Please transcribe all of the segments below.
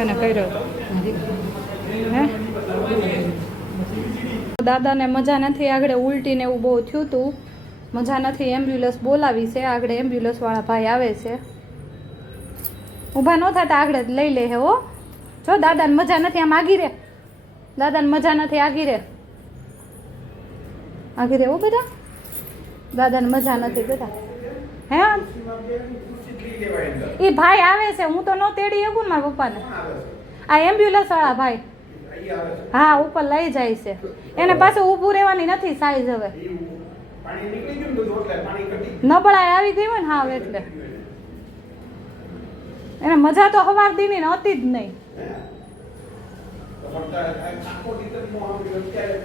એને કર્યો દાદાને મજા નથી, આગળ ઉલટી ને એવું બહુ થયું હતું મજા નથી એમ્બ્યુલન્સ બોલાવી છે, આગળ એમ્બ્યુલન્સ વાળા ભાઈ આવે છે. ઊભા ન થતા, આગળ જ લઈ લે હો જો, દાદાને મજા નથી, આમ આગી રે. દાદાને મજા નથી, આગી રે. આગી રે, હો બધા દાદાને મજા નથી બધા હે? એ ભાઈ આવે છે. હું તો ન તેડી શકું ને મારા પપ્પાને. આ એમ્બ્યુલન્સ વાળા ભાઈ. હા, ઉપર લઈ જાય છે. એને પાછું ઊભું રહેવાની નથી સાઈઝ હવે. નબળાઈ આવી ગઈ હોય ને હા એટલે. એને મજા તો હવાર દીની ને હતી જ નહીં તો ફક્ત આખો લીટરમાં આમ અત્યારે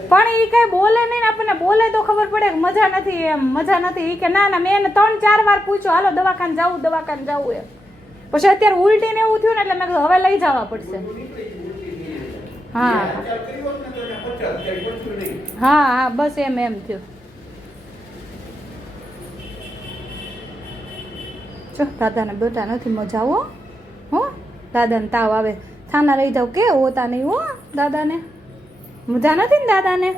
પણ એ કઈ બોલે નહીં આપણને બોલે તો ખબર પડે કે મજા નથી એમ, મજા નથી. એ કે ના ના, મેં ત્રણ, ચાર વાર પૂછ્યું, હાલો, દવાખાને જવું દવાખાને જવું એમ. પછી અત્યારે ઉલટી ને એવું થયું ને એટલે મેં કીધું, હવે લઈ જવા પડશે. હા. હા હા, બસ એમ એમ થયું. ચો દાદાને બેટા નથી મજા હો હો. દાદાને તાવ આવે. થાના રહી જાવ કે હોતા નહીં હો દાદાને? મજા નથી ને દાદાને?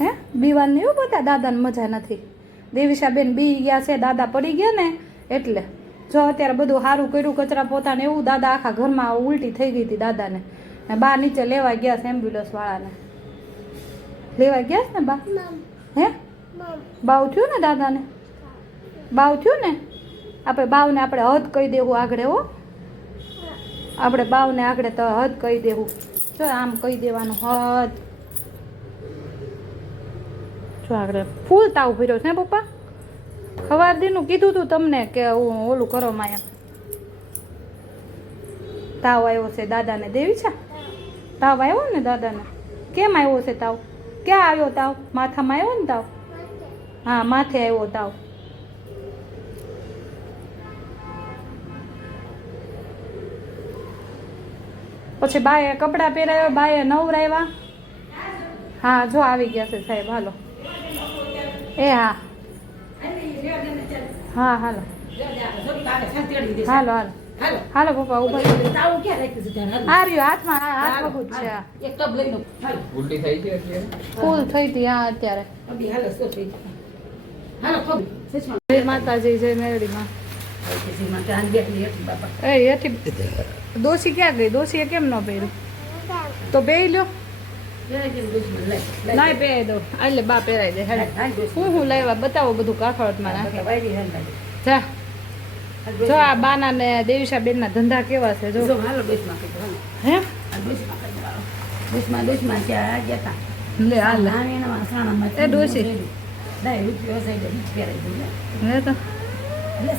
હે? બીવાન નહીં હો બધા દાદાને મજા નથી. દેવીશાબેન બી ગયા છે દાદા પડી ગયા ને એટલે. જો અત્યારે બધું સારું કર્યું કચરા પોતાને એવું દાદા આખા ઘરમાં ઉલટી થઈ ગઈ હતી દાદાને. ને બા નીચે લેવા ગયા છે એમ્બ્યુલન્સ વાળાને. લેવા ગયા છે ને બા? હે? બાવ થયું ને દાદાને? બાવ થયું ને? આપણે બાવને આપણે હદ કહી દેવું આગળ હો. આપણે બાવને આગળ તો હદ કહી દેવું. જો આમ કહી દેવાનું હદ. જો આગળ ફૂલ તાવ ભર્યો છે ને પપ્પા? ખવાર દીનું કીધું તું તમને કે હું ઓલું કરો માયા. તાવ આવ્યો છે દાદાને દેવી છે? તાવ આવ્યો ને દાદાને? કેમ આવ્યો છે તાવ? ક્યાં આવ્યો તાવ? માથામાં આવ્યો ને તાવ? હા, માથે આવ્યો તાવ. પછી બાએ કપડાં પહેરાવ્યા બાએ નવરાવ્યા. હા જો આવી ગયા છે સાહેબ હાલો. એ હા. હા હાલો. હાલો હાલો. હાલો પપ્પા ઊભા આ રહ્યો. હાથમાં હાથ હાથમાં જ છે. ઉલટી થઈ છે ફૂલ થઈ હતી હા અત્યારે. હાલો માતાજી જય મેરડીમાં. દોશી ક્યાં ગઈ? દોશીએ કેમ ન પહેર્યું? તો બે લ્યો. ના પહેરાઈ દો એટલે બા પહેરાઈ દે હું હું લાવ્યા? બતાવો બધું કાઠોળમાં નાખે. જા. જો આ બાના ને દેવીશા બેન ના ધંધા કેવા છે, જો. હે? લે હાલ એ ડોશી એ તો.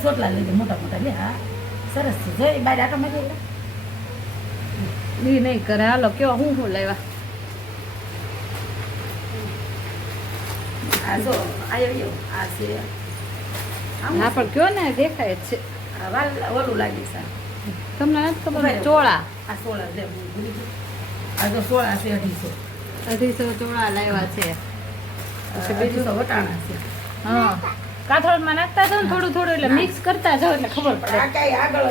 સોટલા લઈ મોટા મોટા લે હા. સરસ છે. જઈ બાર આટો માં ઈ નહીં કરે. હાલો કેવા હું હું લાવ્યા? આ જો આયો આ છે. હા પણ કયો ને દેખાય છે. વાલ ઓલું લાગે છે. તમને નથી ખબર? ચોળા. આ સોળા લે. આ જો સોળા છે અઢીસો. અઢીસો ચોળા લાવ્યા છે. બીજું તો વટાણા છે. હા. કાથોળમાં નાખતા જાવ ને થોડું થોડું એટલે મિક્સ કરતા જાવ એટલે ખબર પડે. આ કાંઈ આગળ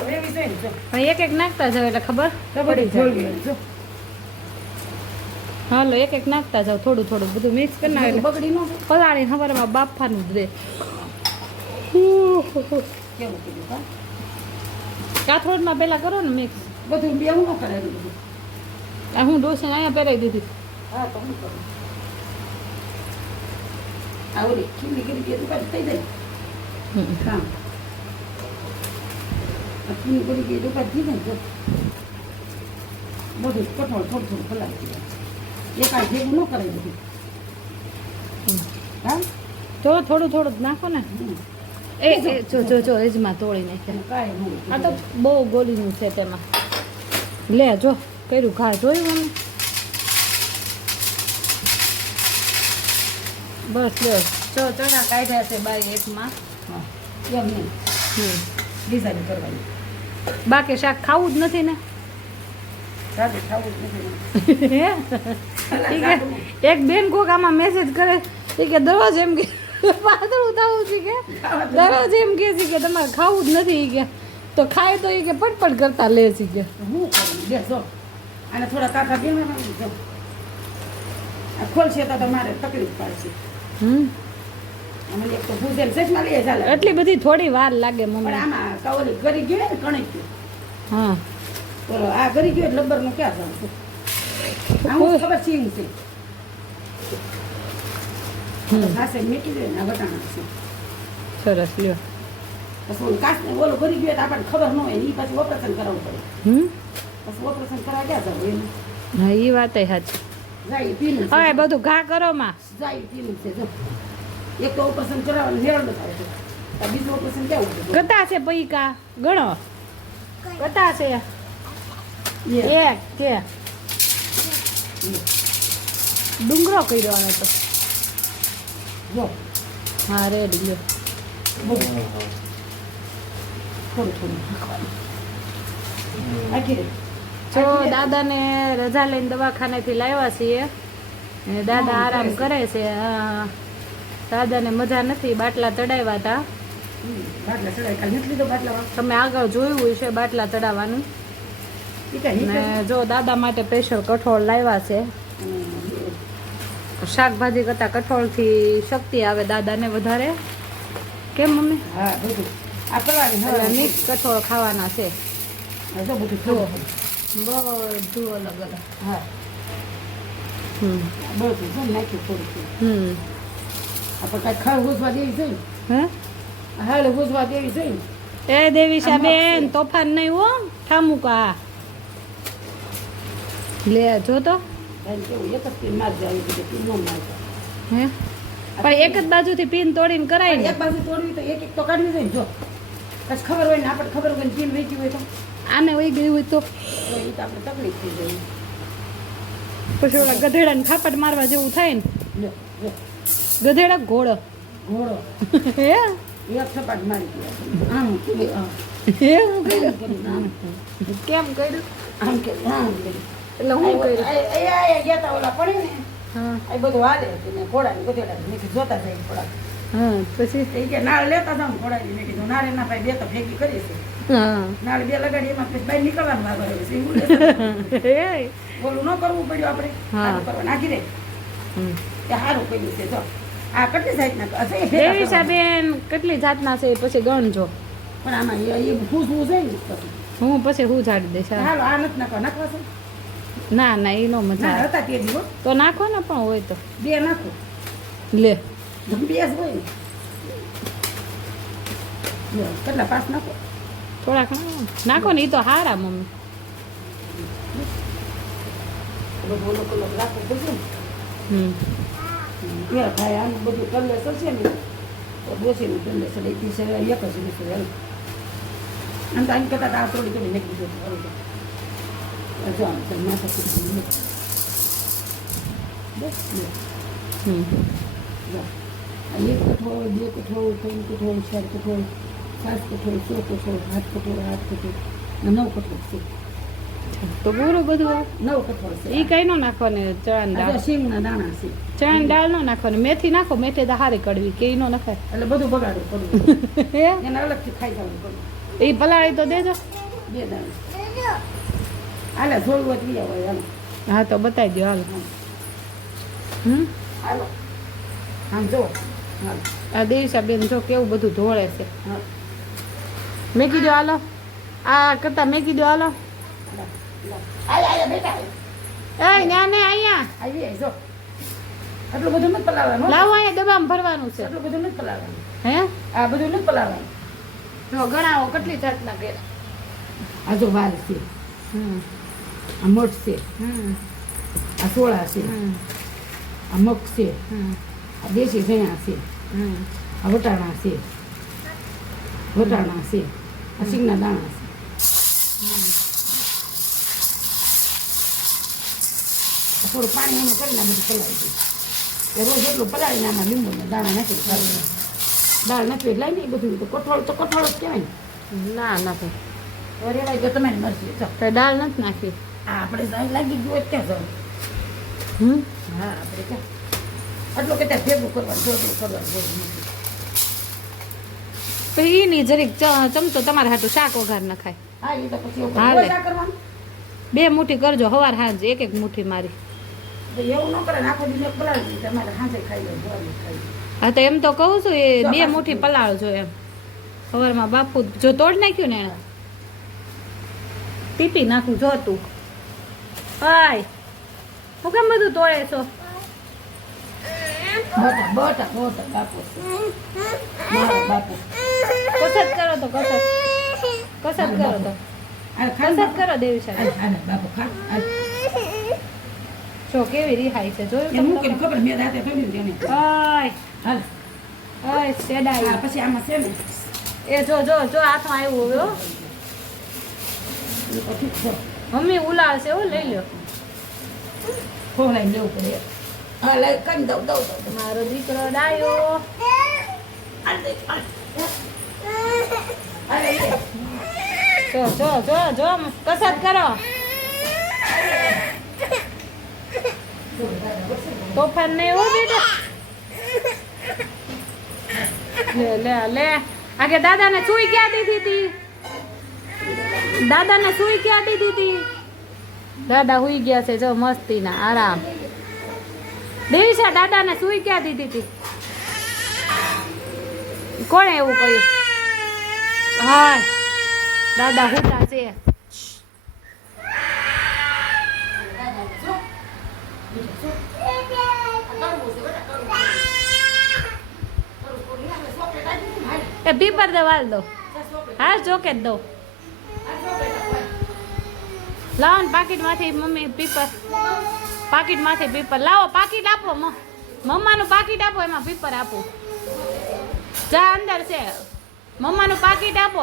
એક એક નાખતા જાવ એટલે ખબર પડી જાય. હાલો એક એક નાખતા જાવ થોડું થોડું બધું મિક્સ કરી નાખે બગડી નો પલાળી સવારમાં બાફાનું જ દે કાથોળમાં પહેલા કરો ને મિક્સ બધું બે હું કરાવી હું ડોસીને અહીંયા પહેરાવી દીધી. હા તો હું કરું. આ ઓલી ખીલી કરી દે તો પાછી થઈ જાય. આ ખીલી કરી દે તો પાછી થઈ જાય. બધું કઠોળ થોડું થોડું ફલાવી દે એકાદ ભેગું ન કરાય બધું. હા? તો થોડું થોડું જ નાખો ને. એ જો. જો જો એજમાં તોડી નાખે. આ તો બહુ ગોલીનું છે તેમાં. લે જો કર્યું. ઘા જોયું અમે? બસ બસ. જો ચણા કાઢ્યા છે બાય એકમાં. હમ. ડિઝાઇન કરવાની. બાકી શાક ખાવું જ નથી ને? એક બેન કોક આમાં મેસેજ કરે એ કે દરરોજ એમ કે પાતળું થવું છે કે? દરરોજ એમ કે છે કે તમારે ખાવું જ નથી. કે તો ખાય તો એ કે પટપટ કરતા લે છે કે. હું કરું? અને થોડા કાકા પીવા ખોલશે તો તમારે તકલીફ પડશે. એટલી બધી થોડી વાર લાગે મમ્મી. આમાં કવલી કરી ગયો ને કણી ગયું હા. બોલો આ કરી ગયો લબરનું ક્યાં જાઉં આવું ખબર છે એમ છે. પાસે મીઠી દે ને વટાણા છે. સરસ લ્યો. પછી ઓલું કાચ ને ઓલું કરી ગયું તો આપણને ખબર ન હોય એ પાછું ઓપરેશન કરાવવું પડે. હમ. પછી ઓપરેશન કરાવવા ક્યાં જવું એને? હા એ વાત સાચી. છે. હવે બધું ઘા કરો માં એક તો ઓપરેશન કરાવવાનું હેળ થાય બીજું ઓપરેશન કેવું કતા છે પૈકા? ગણો. કતા છે. એક કે ડુંગરો કર્યો આને તો. જો. હા રે બધું થોડું થોડું. આખી રે જો દાદાને રજા લઈને દવાખાનેથી લાવ્યા છીએ. દાદા આરામ કરે છે. દાદાને મજા નથી બાટલા ચડાવ્યા હતા તમે આગળ જોયું હશે બાટલા ચડાવવાનું. જો દાદા માટે સ્પેશિયલ કઠોળ લાવ્યા છે. શાકભાજી કરતાં કઠોળથી શક્તિ આવે દાદાને વધારે. કેમ મમ્મી? હા બધું. આ કઠોળ ખાવાના છે. બધું બધું અલગ અલગ. હા. હમ. બધું છે નાખ્યું થોડું આપણે કાંઈ ખાવ ઘૂસવા દેવી છે હે? ને હાલ ઘૂસવા દેવી છે ને? એ દેવીશા બેન તોફાન નહીં હો. ઠામુકા લે જો તો. હે? પણ એક જ બાજુથી પીન તોડીને કરાય એક બાજુ તોડવી તો એક એક તો કાઢવી જોઈએ જો. કશ ખબર હોય ને આપણે ખબર હોય ને પીન વેચી હોય તો. આને વહી ગયું હોય તો. તો એ તો આપણે તકલીફ થઈ જાય પછી ઓલા ગધેડાને ખાપટ મારવા જેવું થાય ને? ગધેડા ઘોડો. ઘોડો. હે? એક સપાટ મારી આમ કે આમ. કર્યું કર્યું, કેમ કર્યું? આમ કે આમ કર્યું. એટલે હું કર્યું? આ- આ- આ- આ ગયા તા ઓલા પડે ને હા. એ બધું હાલે ને ઘોડાને ગધેડા મેં કીધું જોતા જાય હા પછી? એ કે નાળ લેતા જાઉં ઘોડાની. મેં કીધું નાળ એના ભાઈ બે તો ભેગી કરી છે નાળ બે લગાડી એમાં પછી બહાર નીકળવાનું છે. હે બોલું ન કરવું પડ્યું આપણે. હા. નાખી દે. એ સારું કર્યું છે જો. આ કેટલી જાતના કરવાના. બેન કેટલી જાતના છે પછી ગણજો. પણ આમાં એ એ ફૂસવું છે ને હું પછી હું જાડી દઈશ હાલો આ નથી નાખવા. નાખવા છે? ના ના એ નો મજા હતા તે તો નાખો ને પણ હોય તો. બે નાખો. લે. બે જ હોય. ને કેટલા પાસ નાખો? થોડાક નાખો. નાખો ને એ તો હારા મમ્મી. હમ. ભાઈ આનું બધું કલર છે ને. તો ડોસીનું કલર છે એક જ રીત આમ તો આમ કહેતા આ થોડી થોડી નાખી દીધું જો આમ માથા બસ, હમ. એક કઠોળ બે કઠોળ ત્રણ કઠોળ ચાર કઠોળ. સાત કઠોળ સો કઠોળ હાથ કઠોળ હાથ કઠોળ નવ કઠોળ છે. તો પૂરું બધું. નવ કઠોળ છે. એ કઈ નો નાખવાની? ચણાની દાળ જો દાળ. શીંગના દાણા છે. ચણા દાળ નો નાખવાની? મેથી નાખો મેથી હારી કડવી કે નો નખાય. એટલે બધું બગાડવું પડ્યું હે? એને અલગથી ખાઈ જવું પડ્યું એ પલાળી તો દેજો. બે દાણા. હાલે થોડું હોય આવો હાલો હા તો બતાવી દો હાલ. હમ? હાલો. આમ જો હાલો. આ દેવીશા બેન જો કેવું બધું ધોળે છે. હા. મેં કીધું હાલો. આ કરતા મેં કીધું હાલો. એ ના ને અહીંયા. આવી જો. આટલું બધું નથી પલાવવાનું લાવો અહીંયા દબામ ભરવાનું છે. આટલું બધું નથી પલાવવાનું. હે? આ બધું નથી પલાવવાનું. જો ગણાવો કેટલી જાતના કર્યા આ જો વાલ છે. આ મઠ છે. આ સોળા છે. આ મગ છે. આ દેશી ચણા છે. આ વટાણા છે. વટાણા છે આ સિંગના દાણા છે થોડું પાણી એમાં કરીને બધું પલાવી દઈએ રોજ એટલું પલાળીને આમાં લીંબુના દાણા નાખી દાળ નાખી એટલે નહીં બધું તો કઠોળ તો કઠોળ જ કહેવાય ને ના ના ભાઈ તો રેવાય તો તમારી મરજી દાળ નથી નાખી હા આપણે લાગી ગયું ક્યાં ત્યાં જાવ હમ હા આપણે ક્યાં આટલું કહેતા ભેગું કરવાનું જોડું કરવાનું બહુ પછી એની જરીક ચમચો તમારે હાટું શાક વઘાર નખાય હા તો બે મુઠ્ઠી કરજો હવાર હાંજ એક એક મુઠ્ઠી મારી. તો હા તો એમ તો કહું છું એ બે મુઠ્ઠી પલાળજો એમ. સવારમાં બાપુ જો તોડ નાખ્યું ને એણે ટીપી નાખું જો તું. હાય. હું કેમ બધું તોડે છો? બટા બટા બટા બાપુ. મારો બાપુ. કસરત કરો તો કસરત. કસરત કરો તો. કસરત કરો દેવી સાહેબ. બાપુ ખા. જો કેવી રિહાઈ છે જોયું તમને ખબર મેં રાતે થોડી તેને. હાય. હાલ. હાય સેડાઈ હા પછી આમાં છે ને. એ જો જો જો હાથમાં આવ્યું હો. મમ્મી ઉલાળશે હો લઈ લ્યો. ખોલાઈને લેવું પડે. મારો દીકરો ડાયો. જો જો જો જો, કસરત કરો. તોફાન ને એવું બેટા? લે લે લે. આગે દાદાને સુઈ ક્યાં દીધી હતી દાદાને સુઈ ક્યાં દીધી હતી દાદા હુઈ ગયા છે, જો, મસ્તીના, આરામ. દેવીશા દાદાને સુઈ ક્યાં દીધી હતી કોણે એવું કહ્યું હા, દાદા હુતા છે. એ પીપર દવાલ દો. હા, ચોકે જ દો. લાવો ને પાકીટમાંથી મમ્મી પીપર પાકીટમાંથી પીપર લાવો, પાકીટ આપો મમ્માનું પાકીટ આપો, એમાં પીપર આપો. જા, અંદર છે. મમ્માનું પાકીટ આપો.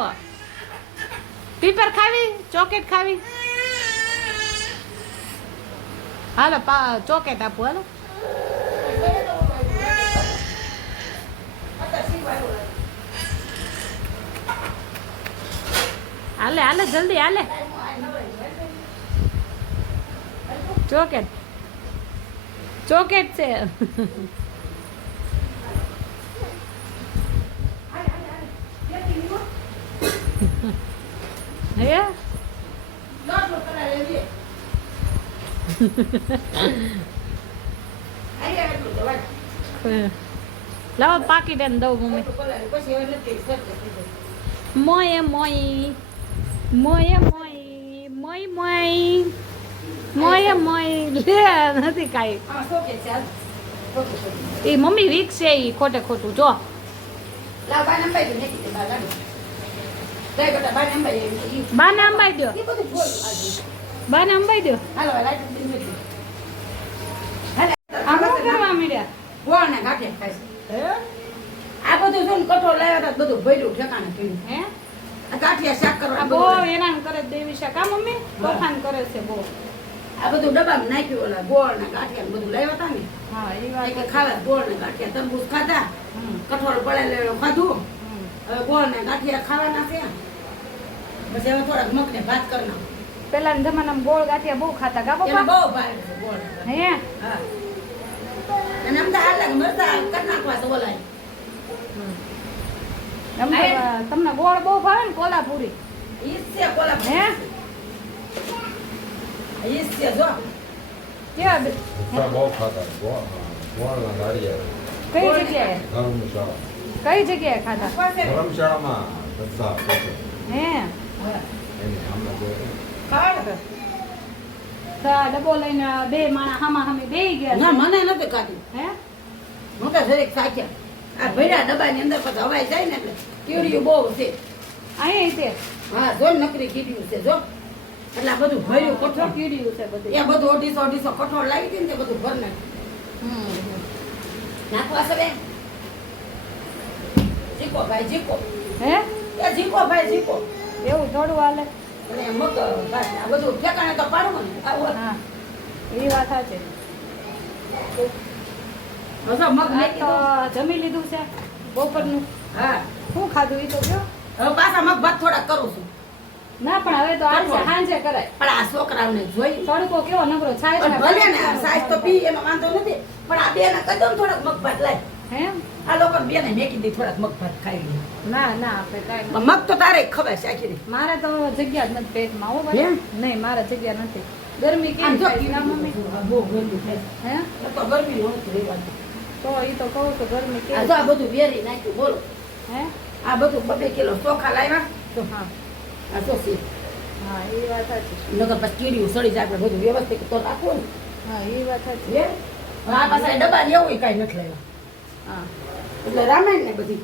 પીપર ખાવી ચોકેટ ખાવી? હાલો ચોકેટ આપો, હાલો. હાલે હાલે, જલ્દી, હાલે. ચોકેટ ચોકેટ છે હે લાવો પાકીટ એને દઉં મમ્મી મોય મોય મોય મોય મોય મોય મોય મોય લે નથી કાંઈ. એ મમ્મી વીક છે એ ખોટે ખોટું જો. અંબાઈ દો બાને અંબાઈ. દો. કરવા માંડ્યા? આ બધું જો કઠોળ લાવ્યા હતા બધું ભર્યું ઠેકાણે કર્યું. હે? આ શાક કરવા બહુ હેરાન કરે છે દેવી શાક. આ મમ્મી? તોફાન કરે છે બહુ. આ બધું ડબ્બામાં નાખ્યું ઓલા ગોળ ને ગાંઠિયા બધું લાવ્યા હતા ને. હા એ વાત ખાવા ગોળ ને ગાંઠિયા તરબૂચ ખાધા. કઠોળ પડે ખાધું. હવે ગોળ ને ગાંઠિયા ખાવાના છે. પછી હવે થોડાક મગ ને ભાત કરી નાખો. પેલાના જમાનામાં ગોળ ગાંઠિયા બહુ ખાતા ગા બહુ ભાવે છે ગોળ હે? હા. અને આમ તો હાલ મરતા કરી નાખવા તો બોલાય તમને ગોળ બહુ ભાવે ને કોલ્હાપુરી ઈ છે કોલા હે? ઈ છે જો કેવા બે- બહુ ખાતા ગોળના દાળિયા કઈ જગ્યાએ ધર્મશાળા કઈ જગ્યાએ ખાતા ધર્મશાળામાં બધા હે. એને અમે ડબ્બો લઈને બે માણા હામા હામે બેહી ગયા ના મને નથી ખાધી હે હું તો જરીક સાખ્યા આ ભર્યા ડબ્બાની અંદર પછી હવાઈ જાય ને એટલે કીડીયું બહુ છે અહીં છે હા જો નકરી કીડીયું છે જો એટલે આ બધું ભર્યું કઠોળ? કીડ્યું છે બધું. એ બધું અઢીસો અઢીસો કઠોળ લાવી દે ને તે બધું ભર નાખ્યું. નાખવા સવે જીકો ભાઈ જીકો હે? એ જીકો ભાઈ જીકો એવું થોડું હાલે. અને મગ ભાત આ બધું ઠેકાણે તો પાડવું ને. આવું હા. એ વાત સાચી. હજો મગ તો. જમી લીધું છે બપોરનું. હા. શું ખાધું એ તો કયો? હવે પાછા મગ ભાત થોડાક કરું છું. ના પણ હવે તો આ સાંજે કરાય. પણ આ છોકરાઓને જોઈ. તડકો કેવો નબળો છાય છે ભલે ને સાઈઝ તો પી એનો વાંધો નથી. પણ આ બેને કદમ થોડાક મગભાત લાય. હે આ લોકો બેને મેકી દી થોડાક મગભાત ખાઈ લે. ના ના આપણે કાઈ મગ તો તારે ખબર છે આખી મારે તો જગ્યા જ નથી પેટમાં હો ભાઈ. નહીં મારે જગ્યા નથી. ગરમી કેમ છે, ના મમ્મી. બહુ ગરમી થાય. હે? તો ગરમી હોતી રહેવાની. તો એ તો કહું તો ગરમી કેમ આ બધું વેરી નાખ્યું બોલો. હે? આ બધું બબે કિલો ચોખા લાવ્યા. તો હા. આ તો છે? હા એ વાત સાચી નગર પછી કીડીયું સડી જાય આપણે બધું વ્યવસ્થિત તો રાખવું ને. હા એ વાત સાચી આ પાસે ડબ્બા ને કાંઈ નથી લાવ્યા હા. એટલે રામાયણ ને બધી.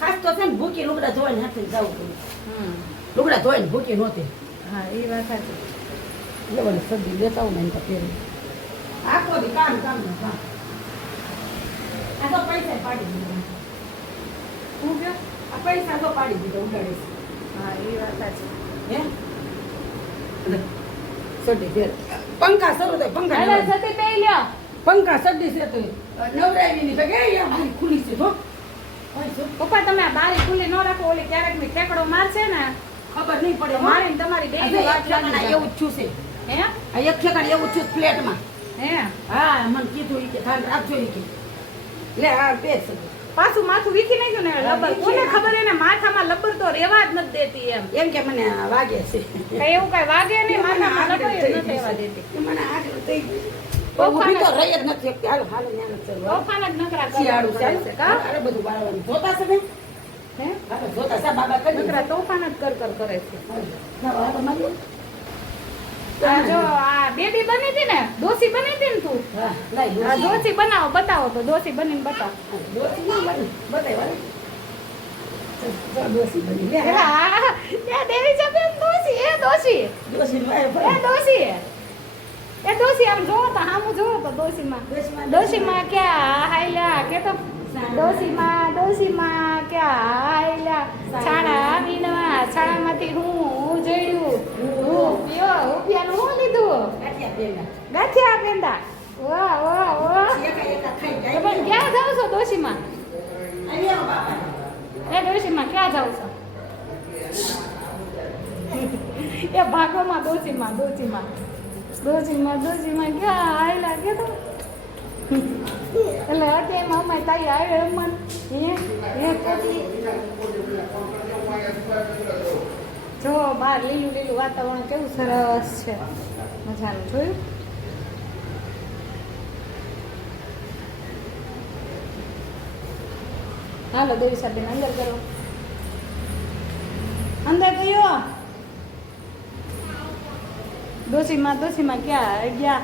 ખાસ તો છે ને ભૂકી લુગડા ધોઈને હાથે જવું પડ્યું લુગડા ધોઈને ભૂકી નહોતી હા એ વાત સાચી લેવાની સબ્જી લેતા હું તો પહેરી. આખો દી કામ કામ કામ. આ તો પૈસા પાડી દીધા. હું કયો આ પૈસા તો પાડી દીધો ઉડાડે છે હા એ વાત સાચી. હે? સડી ફેર પંખા શરૂ થાય પંખા હાલો સતી બે લ્યો. પંખા સડી છે તો નવરાવી ની ભગે. યાર મારી ખુલી છે તો પપ્પા તમે આ બારી ખુલ્લી ન રાખો ઓલી ક્યારેકની ઠેકડો મારશે ને ખબર નહીં પડે મારી તમારી ડેલી વાત લાગી એવું જ છું છે. હે? આ એક ઠેકાણે એવું જ છું પ્લેટમાં હે? હા મને કીધું કે રાખજો કે. લે આ બેસ. પાછું માથું વીખી નાખ્યું ને લબર. કોને ખબર એને માથામાં લબર તો રેવા જ નથી દેતી એમ. એમ કે મને વાગે છે. કઈ એવું કઈ વાગે નહીં માથામાં લબર જ નથી રેવા દેતી. મને આગળ થઈ ગયું તોફાન તો જ. રહી જ નથી શકતી. હાલો, હાલો, ન્યા નથી ચાલવું. તોફાન જ નકરા શિયાળું કરે છે. કા અરે બધું વાળવાનું. જોતા છે ને? હે? જોતા છે, બાબા નકરા તોફાન જ કર કર કરે છે. જો આ બેબી બની હતી ને દોશી બની હતી ને તું? હા. દોશી બનાવો બતાવો તો દોશી બનીને બતાવો. હા, ના બની. બતાય, વાળી. જો, ડોસી બની. લે, એલા, હા. આ, એ દેવી છે બેન દોશી એ દોશી ડોસીને એ દોશી એ દોશી આમ જોવો તો હામું જોવો તો દોશીમાં ક્યાં કે તો ડોશીમાં ડોશીમાં ક્યાં હાયલા. છાણા છાણામાંથી હું જડ્યું હું પીયો હું લીધું ગાંઠિયા પેંડા. વાહ વાહ વાહ. તમે ક્યાં જાવ છો ડોશીમાં. એ ડોશીમાં ક્યાં જાવ છો એ ભાગોમાં, ડોશીમાં ડોશીમાં ડોશીમાં ડોશીમાં ક્યાં હાયલા કે તો એટલે અત્યારે અમારે તાઈ આવે અમન હે હે પોતી જો બહાર લીલું લીલું વાતાવરણ કેવું સરસ છે. મજાનું, જોયું? હાલો, દેવી સાહેબ અંદર કરો. અંદર ગયો દોશીમાં દોશીમાં ક્યાં? ગયા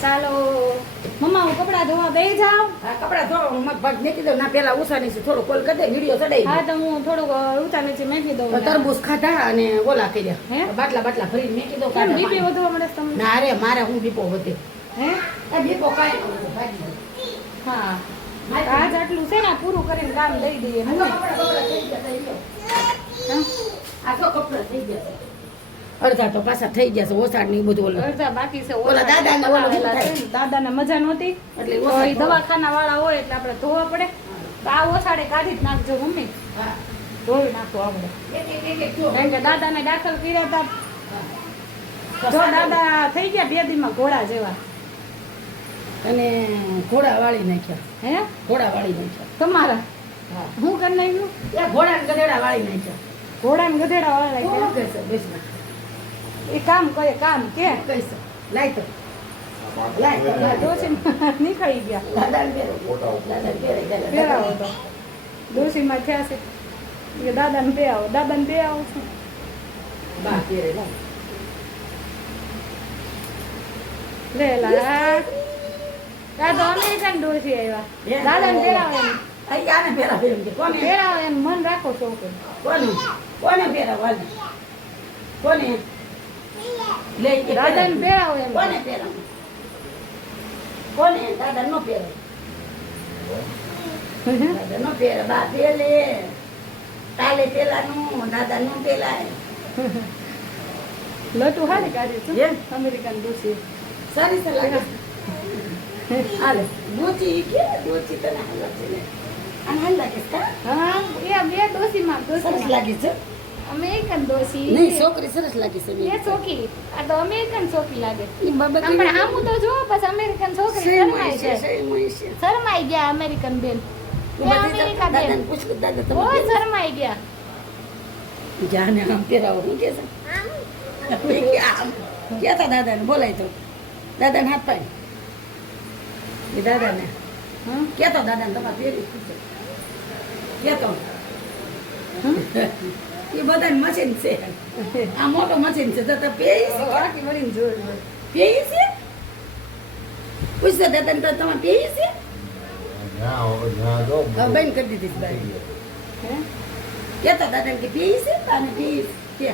ચાલો. મમ્મા હું કપડાં ધોવા બે જાઉં? આ કપડાં ધોવા હું ભાગ મેકી દઉં. ના પેલા ઉષાની છે થોડો કોલ કરી દે વીડિયો ચડાઈ હા તો હું થોડુંક ઊંચા નીચે મેકી દઉં. તરબૂજ તરબૂચ ખાધા અને ઓલા હે? કર્યા બાટલા બાટલા ભરીને મેકી દઉં કેમ બીપી વધવા મળે તમને? ના રે મારે હું બીપો વધે. હે? આ બીપો કાંઈ ભાગી હા. આજ આટલું છે ને પૂરું કરીને કામ દઈ દઈએ. જો કપડાં થઈ ગયા થઈ ગયો. હા? આ તો કપડાં થઈ ગયા. અડધા તો પાછા થઈ ગયા છે ઓસાડ ને બધું ઓલું. અડધા બાકી છે ઓલા દાદાને ઓલું પલાળેલા થાય. ને. મજા નહોતી? એટલે દવાખાના વાળા હોય એટલે આપણે ધોવા પડે. તો આ ઓસાડે કાઢી જ નાખજો મમ્મી. ધોઈ નાખો આપણે કે દાદાને દાખલ કર્યા હતા. જો દાદા થઈ ગયા બે દીમાં ઘોડા જેવા. અને ઘોડા વાળી નાખ્યા. હે? ઘોડા વાળી નાખ્યા. તમારા? હું. કરી નાખ્યું? ઘોડા ને ગધેડા વાળી નાખ્યા. ઘોડા ને ગધેડા વાળા બેસમાં એ કામ કરે કામ કે. તો. નીકળી ગયા. દાદા. ને તો. ડોસીમાં થયા છે. બે આવો. બે આવો ડોસી આવ્યા. દાદાને પહેરાવે એમ. પહેરાવે એમ પહેરાવે એમ. મન રાખો છો. કોને? કોને પહેરાવવાને? કોને? દાદાને પહેરાવે. પહેરાવે એમ. કોને પહેરાવે? કોને? દાદા નો પહેરે. દાદા નો પહેરે. બા પહેરે. તાલે પેલાનું દાદા નું પેલાય લટુ હારી કાઢી હે? અમેરિકન ડોસી સારી સલાહ હાલે. ગોચી કે ગોચી તને હાલે છે લાગે છે હા એ બે ડોસીમાં સરસ ડોસીમાં લાગે છે અમેરિકન દોશી નહીં છોકરી સરસ લાગે છે એ છોકરી આ તો અમેરિકન છોકરી લાગે પણ આમ તો જો બસ અમેરિકન છોકરી શરમાય છે શરમાઈ ગયા અમેરિકન બેન એ અમેરિકા બેન દાદા બહુ શરમાઈ ગયા જાને આમ પહેરાવો શું કે છે આમ કહેતા દાદાને બોલાય તો દાદાને હાથ પાય દાદાને હમ? કહેતો દાદાને તમારે કહેતો એ બધાને મશીન છે. આ મોટો મશીન છે. તો તો પેઈ છે બાકી મળીને જોયું પેઈ છે? પૂછતો દાદાને તો તમે પેઈ છે? બંધ કરી દીધી છે બારી કેતા દાદા કે પેઈ છે? તાને પેઈ કે.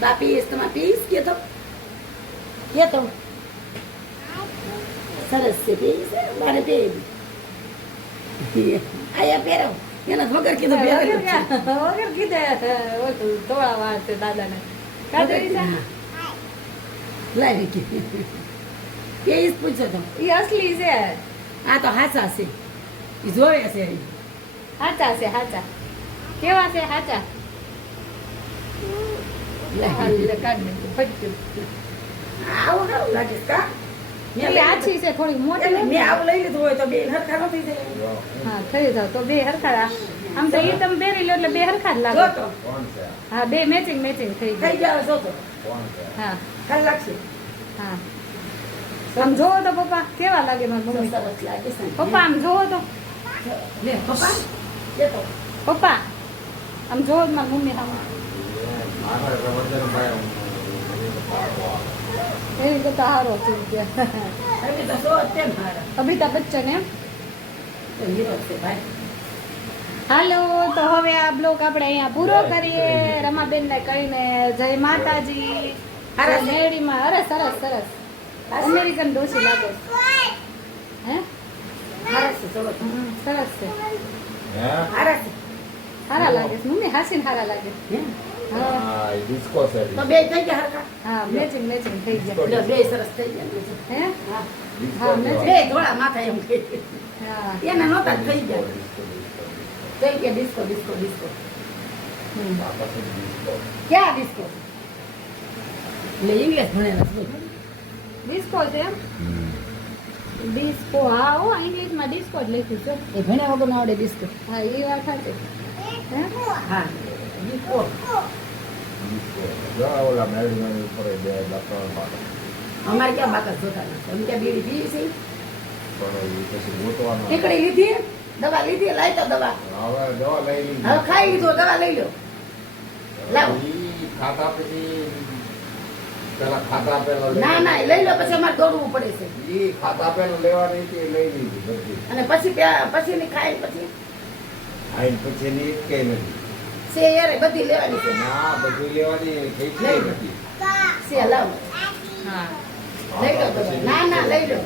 બા પેઈ તમારે પેઈ કહેતો કેતો. સરસ છે પેઈ છે? મારે પેઈ આયા પહેરાવ એના વગર કીધું. વગર કીધે છે. દાદાને. લાવી કે. પેઈ જ પૂછો તો. એ અસલી છે. આ તો હાચા છે. એ જોવે છે હાચા છે હાચા. કેવા છે હાચા. આવું કેવું લાગે કા? એ આછી છે થોડી મોટી મેં આવું લઈ લીધું હોય તો બે હરખા ન થઈ જાય હા થઈ જાવ તો બે હરખા આમ તો એ તમે પહેરી લો એટલે બે હરખા જ તો હા બે મેચિંગ મેચિંગ થઈ થઈ જાવ જો તો કોણ છે હા. ખાલી લાગશે હા. આમ જોવો તો પપ્પા કેવા લાગે મારા મમ્મી સરસ લાગે પપ્પા આમ જોવો તો. લે પપ્પા જે તો પપ્પા આમ જોવો તો મારી મમ્મી સામે મારા રમણભાઈ એવી કરતા હારો થઈ ગયા અમિતાભ બચ્ચન એમ? હાલો તો હવે આ બ્લોક આપણે અહીંયા પૂરો કરીએ. રમાબેન ને કહીને જય માતાજી. સરસ. મેળીમાં. અરે સરસ સરસ. અમેરિકન ડોસી લાગે. હે? હારા છે હમ, સરસ છે. હારા સારા લાગે મમ્મી હાસીને સારા લાગે. હે? ડિસ્કો તો બે થઈ ગયા હા મેચિંગ મેચિંગ થઈ ગયા. બે સરસ થઈ ગયા. હે? હા. હા, મેં બે ધોળા માથા એમ હા. એના નહોતા થઈ ગયા. થઈ ગયા ડિસ્કો ડિસ્કો ડિસ્કો હમ. બાપા ક્યાં ડિસ્કો એટલે ઇંગ્લિશ ભણેલા છે ડિસ્કો છે એમ? ડિસ્કો હા હો ઇંગ્લિશમાં ડિસ્કો જ લખ્યું છે. એ ભણ્યા વગર આવડે ડિસ્કો હા એ વાત સાચી. હે. પછી પછી પેલા ખાતા પેલા ના ના લઈ લો, પછી અમારે દોડવું પડે છે. ઈ ખાતા પેલા લેવાની લઈ લીધી અને પછી પછી ની ખાઈ, પછી? આઈને પછી ની નથી. સે યાર બધી લેવાની છે. હા બધી લેવાની થઈ છે લો. લાવ હા. લઈ લો ના ના લઈ લો.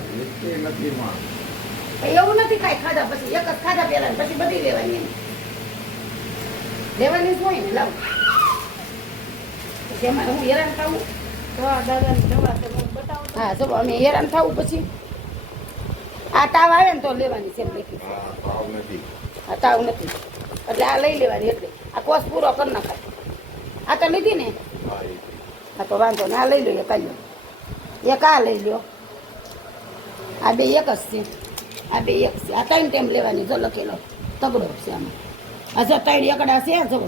નથી માં. એવું નથી કાંઈ ખાધા પછી એક જ ખાધા પેલા પછી બધી લેવાની લેવાની જ હોય ને લાવ એમાં હું હેરાન તો દાદાને દવા છે હું બતાવું હા જો અમે હેરાન થવું પછી. આ તાવ આવે ને તો લેવાની છે એમ લખી છે. તાવ નથી. એટલે આ લઈ લેવાની એટલે. આ કોર્સ પૂરો કરી નાખાય આ તો લીધી ને? હા આ તો વાંધો ને આ લઈ લો એક લ્યો. એક આ લઈ લો આ બે એક જ છે. આ બે એક છે. આ ત્રણ ટાઈમ લેવાની જો લખેલો. તગડો છે આમાં. આ જો ત્રણ એકડા છે જો.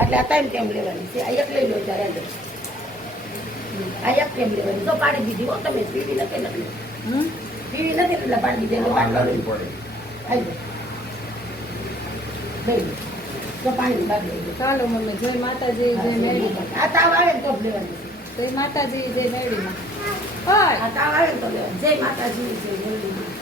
એટલે આ ત્રણ ટાઈમ લેવાની છે. આ એક લઈ લો ત્યારે આ એક ટાઈમ લેવાની. તો પાડી દીધી હો તમે. પીવી નથી નથી? પીવી નથી એટલે પાડી દીધી. પાડી પડે. આવી તો પાણી બાદ ચાલો મમ્મી જય માતાજી જય મેળવી આ તાવ આવે ને તો લેવાની. જય માતાજી જય મેળીમાં. ઓય. આ તાવ આવે ને તો લેવાની. જય માતાજી જય મેરડીમાં.